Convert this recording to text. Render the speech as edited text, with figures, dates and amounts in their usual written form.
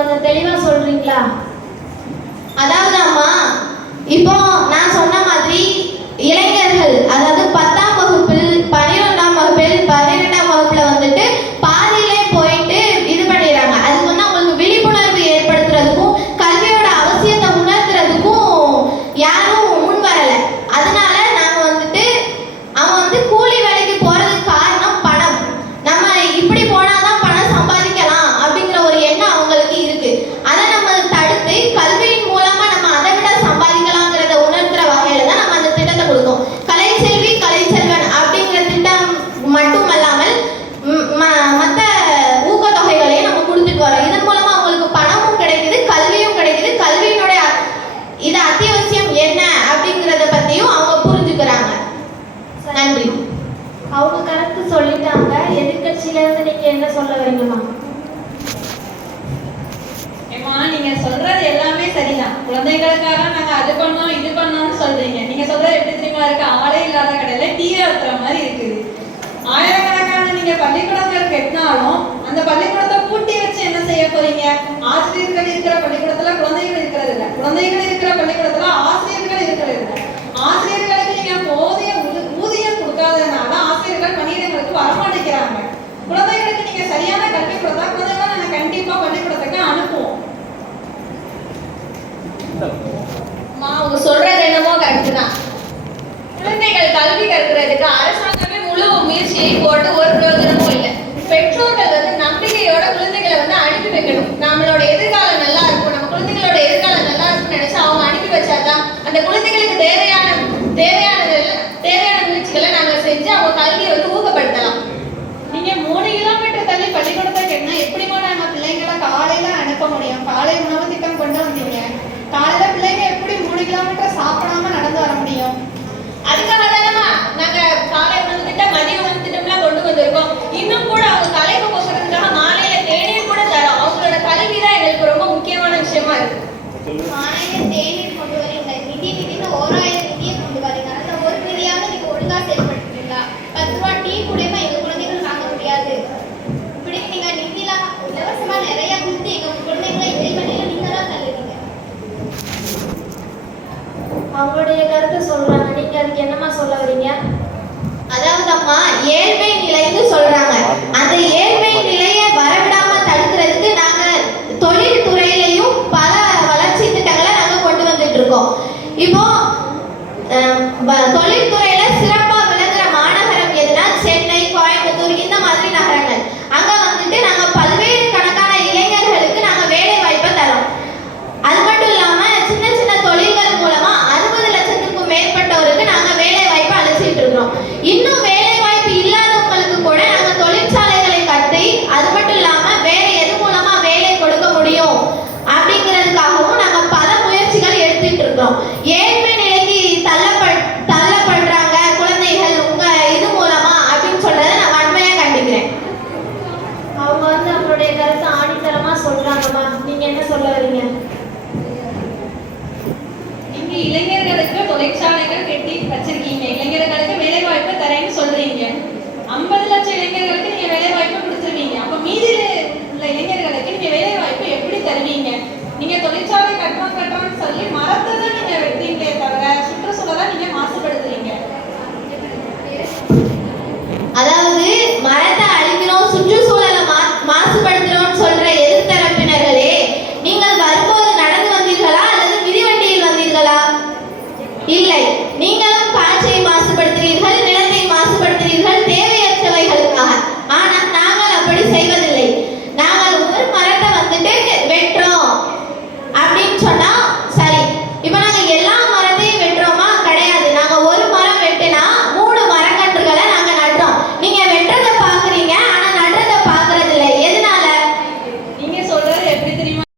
கொஞ்சம் தெளிவா சொல்றீங்களா? அதாவது அம்மா, இப்போ நான் சொன்ன மாதிரி இளைஞர்கள், அதாவது 10ஆம் வகுப்பில் 12ஆம் வகுப்பில் 12ஆம் வகுப்புல வந்துட்டு பாதியிலே போயிட்டு இது பண்ணிடுறாங்க. அதுக்கு வந்து அவங்களுக்கு விழிப்புணர்வு ஏற்படுத்துறதுக்கும் கல்வியோட அவசியத்தை உணர்த்துறதுக்கும் யாரும் முன் வரல. அதனால நாங்க வந்துட்டு அவன் வந்து கூலி வேலைக்கு போறதுக்கு காரணம் பணம். நம்ம இப்படி போனாதான் பணம் சம்பாதிக்கலாம் அப்படிங்கிற ஒரு எண்ணம் அவங்களுக்கு இருக்கு. அதை நம்ம தடுத்து கல்வியின் மூலமா நம்ம அதை விட சம்பாதிக்கலாங்கிறத உணர்த்துற வகையில தான் நம்ம அந்த திட்டத்தை கொடுத்தோம். கலைச்செல்வி கலைச்செல்வன் அப்படிங்கிற திட்டம் மட்டுமல்லாமல் மற்ற ஊக்கத்தொகைகளையும் நம்ம கொடுத்துட்டு வரோம். இதன் மூலமா அவங்களுக்கு பணமும் கிடைக்குது, கல்வியும் கிடைக்குது. கல்வியினுடைய இது அத்தியாவசியம் என்ன அப்படிங்கிறத பத்தியும் அவங்க புரிஞ்சுக்கிறாங்க. நன்றி. அவங்க கருத்து சொல்லிட்டாங்க. எதிர்கட்சியில இருந்து நீங்க என்ன சொல்ல வரீங்கம்மா? ஏமா, நீங்க சொல்றது எல்லாமே சரிதான். குழந்தைகளுக்காக நாங்க அது பண்ணோம் இது பண்ணோம்னு சொல்றீங்க. நீங்க சொல்றது எப்படி தெரியுமா இருக்கு? ஆளே இல்லாத கடையில டீ ஊத்துற மாதிரி இருக்குது. ஆயிரக்கணக்கான நீங்க பள்ளிக்கூடங்கள் கட்டினாலும் அந்த பள்ளிக்கூடத்தை பூட்டி வச்சு என்ன செய்ய போறீங்க? ஆசிரியர்கள் இருக்கிற பள்ளிக்கூடத்துல குழந்தைகள் இருக்கிறது இல்லை, குழந்தைகள் இருக்கிற பள்ளிக்கூடத்துல ஆசிரியர்கள் இருக்கிறது இல்லை. ஆசிரியர்களுக்கு நீங்க போதிய ஊதியம் கொடுக்காததுனால ஆசிரியர்கள் பணியிடங்களுக்கு வரமாட்டேங்கிறாங்க. குழந்தைகளுக்கு நீங்க சரியான கல்வி கொடுத்தா குழந்தைகளை நாங்க கண்டிப்பா பள்ளிக்கூடத்துக்கு அனுப்புவோம். அவங்க சொல்றது என்னமோ கரெக்ட் தான். குழந்தைகள் கல்வி கற்கிறதுக்கு அரசாங்கமே முழு முயற்சியை போட்டு ஒரு பிரயோஜனமும் இல்லை. பெற்றோர்கள் வந்து நம்பிக்கையோட குழந்தைகளை வந்து அனுப்பி வைக்கணும். நம்மளோட எதிர்காலம் நல்லா இருக்கும், நம்ம குழந்தைகளோட எதிர்காலம் நல்லா இருக்கும்னு நினைச்சு அவங்க அனுப்பி வச்சாதான் அந்த குழந்தைகளுக்கு தேவையான முயற்சிகளை நாங்க செஞ்சு அவங்க கல்வியை வந்து ஊக்கப்படுத்தலாம். நீங்க 3 கிலோமீட்டர் தள்ளி பள்ளிக்கூடத்துக்கு என்ன எப்படிமா நாங்க பிள்ளைங்களை காலையில அனுப்ப முடியும்? காலை உணவு திட்டம் கொண்டு வந்தீங்க. காலையில பிள்ளைங்க எப்படி 3 கிலோமீட்டர் சாப்பிடாம நடந்து வர முடியும்? அதுக்காக தானமா நாங்க காலை உணவு திட்டம், மதிய உணவு திட்டம்லாம் கொண்டு வந்திருக்கோம். இன்னும் கூட அவங்க தலைப்பு போக்குறதுக்காக மாலையில தேநீர் கூட தரோம். அவங்களோட கல்விதான் எங்களுக்கு ரொம்ப முக்கியமான விஷயமா இருக்கு. மாலையில தேநீர் கொண்டு வரீங்க, நிதின்னு 1000 நிதியை கொண்டு வரீங்க. அந்த ஒரு நிதியாவது நீங்க ஒழுங்கா செயல்படுத்துறீங்களா? 10 ரூபா டீ கூடமா எங்க குழந்தைகள் வாங்க முடியாது. இப்படி நீங்க நிதியில இலவசமா நிறைய கொடுத்து எங்க குழந்தைகளை இடைவெளியில நீங்க தான் தள்ளுறீங்க. அவங்களுடைய கருத்தை சொல்றாங்க. நீங்க அதுக்கு என்னமா சொல்ல வரீங்க? அதாவது அம்மா, ஏழ்மை நிலைன்னு சொல்றாங்க. அந்த ஏழ்மை நிலையை வரவிடாம தடுக்கிறதுக்கு நாங்க தொழில் துறையிலையும் பல வளர்ச்சி திட்டங்களை நாங்க கொண்டு வந்துட்டு இருக்கோம். இப்போ தொழில்துறையில சிறப்பா விளங்குற மாநகரம் எதுனா சென்னை, கோயம்புத்தூர் இந்த மாதிரி நகரங்கள். அங்க வந்துட்டு நாங்க பல்வேறு கணக்கான இளைஞர்களுக்கு நாங்க வேலை வாய்ப்பை தரோம். அது மட்டும் இல்லாம சின்ன சின்ன தொழில்கள் மூலமா 60 லட்சத்துக்கும் மேற்பட்டவருக்கு நாங்க வேலை வாய்ப்பு அளிச்சிட்டு இருக்கோம். இன்னும் வேலை வாய்ப்பு இல்லாதவங்களுக்கு கூட நாங்க தொழிற்சாலைகளை கட்டி, அது மட்டும் இல்லாம வேற எது மூலமா வேலை கொடுக்க முடியும் அப்படிங்கிறதுக்காகவும் நாங்க பல முயற்சிகள் எடுத்துட்டு இருக்கோம். ஏழ்மை நிலைக்கு தள்ளப்படுறாங்க குழந்தைகள் உங்க இது மூலமா அப்படின்னு சொல்றதை நான் வன்மையா கண்டிக்கிறேன். அவங்க வந்து அவங்களுடைய கருத்தை ஆணித்தரமா சொல்றாங்கம்மா. நீங்க என்ன சொல்ல வரீங்க? நீங்க இளைஞர்களுக்கு தொழிற்சாலைகள் கட்டி வச்சிருக்கீங்க, இளைஞர்களுக்கு வேலை வாய்ப்பு தரேன்னு சொல்றீங்க. 50 லட்சம் இளைஞர்களுக்கு நீங்க வேலை வாய்ப்பு கொடுத்துருவீங்க. அப்ப மீதி உள்ள இளைஞர்களுக்கு நீங்க வேலை வாய்ப்பு எப்படி தருவீங்க? நீங்க தொழிற்சாலை கட்டுறோம்னு சொல்லி மரத்தை தான் நீங்க வெட்டுறீங்களே தவிர சுற்றுச்சூழலை நீங்க மாசுபடுத்துறீங்க. அதாவது மரத்தை அழிக்கிறோம், சுற்றுச்சூழலை மாசுபடுத்துறோம்னு சொல்ற எதிர்த்தரப்பினர்களே, நீங்கள் வரும்போது நடந்து வந்தீர்களா அல்லது மிதிவண்டியில் வந்தீர்களா? இல்லை, நீங்களும்